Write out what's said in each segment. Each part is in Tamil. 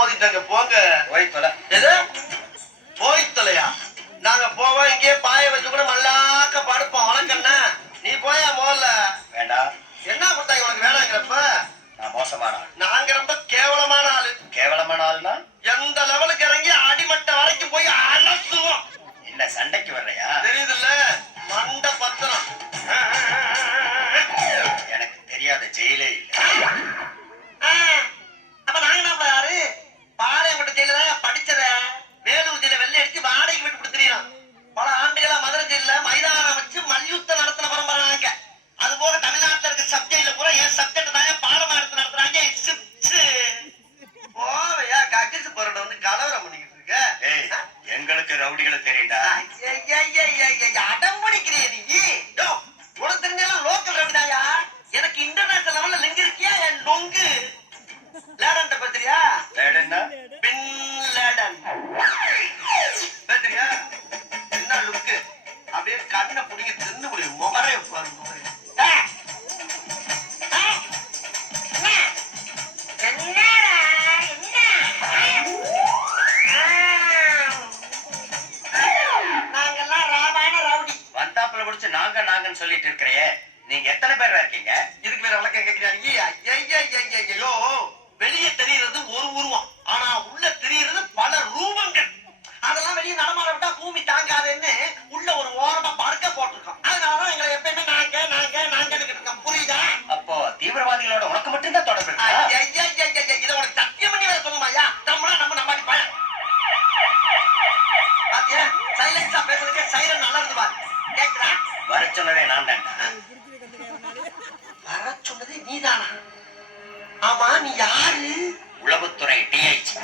மோதிட்டாங்க போங்க. தொலை எது? போய் தொலையா நாங்க போவோம் இங்கேயே பாய வச்சு கூட மல்லாக்க படுப்போம். வணக்கண்ணா. நீ போயா முதல்ல வேண்டாம் என்ன கொடுத்தாங்க உனக்கு வேணாங்கிறப்ப நான் மோசமான நாங்க ரொம்ப கேவலமான ஆளு. கேவலமான ஆள்னா? எந்த லெவலுக்கு இறங்கி அடிமட்ட வரைக்கும் போய் அலசுவோம். என்ன சண்டைக்கு வர்றையா? தெரியுதுல்ல? மண்ட பத்திரம். எனக்கு தெரியாத ஜெயிலே இல்ல. வந்தாப்புல நாங்க நாங்கன்னு சொல்லிட்டு இருக்கிறே நீங்க எத்தனை பேர் இருக்கீங்க? இதுக்கு வேற விளக்கம் கேட்கிறாங்க சொன்னதே நான் தான்டா வர சொன்னதே நீதானா? ஆமா நீ யாரு? உளவுத்துறை டிஐஜி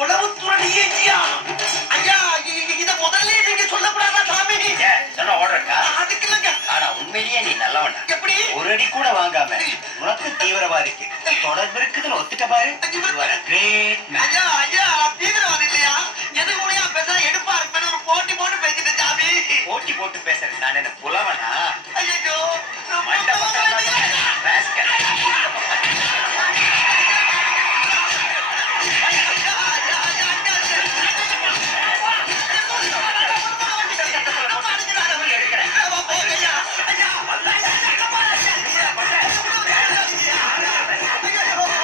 உளவுத்துறை DIG-யா? ஐயா இத முதல்ல நீங்க சொல்லக்கூடாதா சாமி. சொன்ன ஓர்டர் இருக்கா? அதுக்கு இல்லைங்க. ஆனா உண்மையிலேயே நீ நல்லவன்டா எப்படி? ஒரு அடி கூட வாங்காம உனக்கு தீவிரவாதிக்கு தொடர்பு இருக்குதுன்னு ஒத்துக்க பாரு. கிரேட் ஐயா ஐயா போட்டு பேசுறேன். நான் என்ன புலவனா?